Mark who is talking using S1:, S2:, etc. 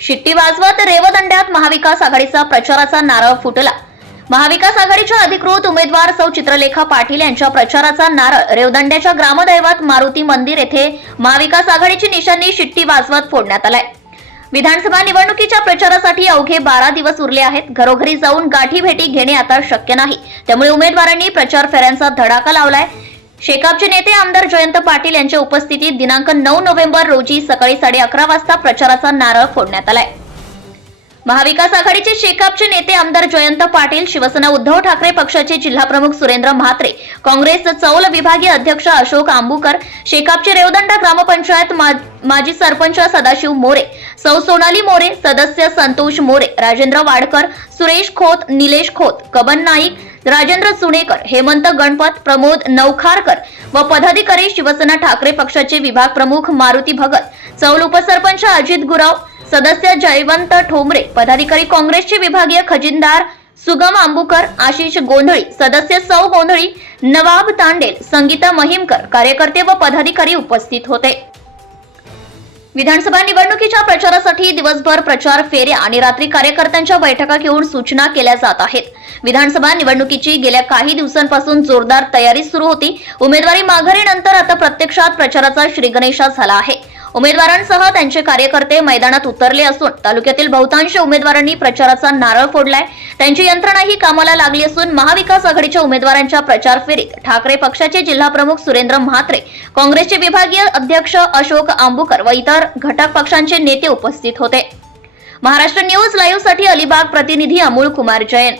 S1: शिट्टी वाजवत रेवदंड्यात महाविकास आघाडीचा प्रचाराचा नारळ फुटला. महाविकास आघाडीच्या अधिकृत उमेदवार सौ चित्रलेखा पाटील यांच्या प्रचाराचा नारळ रेवदंड्याच्या ग्रामदैवत मारुती मंदिर येथे महाविकास आघाडीची निशाणी शिट्टी वाजवत फोडण्यात आलाय. विधानसभा निवडणुकीच्या प्रचारासाठी अवघे बारा दिवस उरले आहेत. घरोघरी जाऊन गाठी भेटी घेणे आता शक्य नाही. त्यामुळे उमेदवारांनी प्रचार फेऱ्यांचा धडाका लावलाय. शेकापचे नेते आमदार जयंत पाटील यांच्या उपस्थितीत दिनांक नऊ नोव्हेंबर रोजी सकाळी साडे अकरा वाजता प्रचाराचा नारळ फोडण्यात आलाय. महाविकास आघाडीचे शेकापचे नेते आमदार जयंत पाटील शिवसेना उद्धव ठाकरे पक्षाचे जिल्हाप्रमुख सुरेंद्र म्हात्रे काँग्रेस चौल विभागीय अध्यक्ष अशोक आंबुकर शेकापचे रेवदंडा ग्रामपंचायत मा- माजी सरपंच सदाशिव मोरे सौ सोनाली मोरे सदस्य संतोष मोरे राजेंद्र वाडकर सुरेश खोत निलेश खोत कबन नाईक राजेंद्र सुणेकर हेमंत गणपत प्रमोद नौखारकर व पदाधिकारी शिवसेना ठाकरे पक्षाचे विभाग प्रमुख मारुती भगत चौल उपसरपंच अजित गुराव सदस्य जयवंत ठोंबरे पदाधिकारी काँग्रेसचे विभागीय खजिनदार सुगम आंबुकर आशिष गोंधळी सदस्य सौ गोंधळी नवाब तांडेल संगीता महिमकर कार्यकर्ते व पदाधिकारी उपस्थित होते. विधानसभा निवडणुकीच्या प्रचारासाठी दिवसभर प्रचार फेऱ्या आणि रात्री कार्यकर्त्यांच्या बैठका घेऊन सूचना केल्या जात आहेत. विधानसभा निवडणुकीची गेल्या काही दिवसांपासून जोरदार तयारी सुरू होती. उमेदवारी माघारीनंतर आता प्रत्यक्षात प्रचाराचा श्रीगणेशा झाला आहे. उमेदवारांसह त्यांचे कार्यकर्ते मैदानात उतरले असून तालुक्यातील बहुतांश उमेदवारांनी प्रचाराचा नारळ फोडलाय. त्यांची यंत्रणाही कामाला लागली असून महाविकास आघाडीच्या उमेदवारांच्या प्रचार फेरीत ठाकरे पक्षाचे जिल्हाप्रमुख सुरेंद्र म्हात्रे काँग्रेसचे विभागीय अध्यक्ष अशोक आंबुकर व इतर घटक पक्षांचे नेते उपस्थित होते. महाराष्ट्र न्यूज लाईव्हसाठी अलिबाग प्रतिनिधी अमोल कुमार जैन.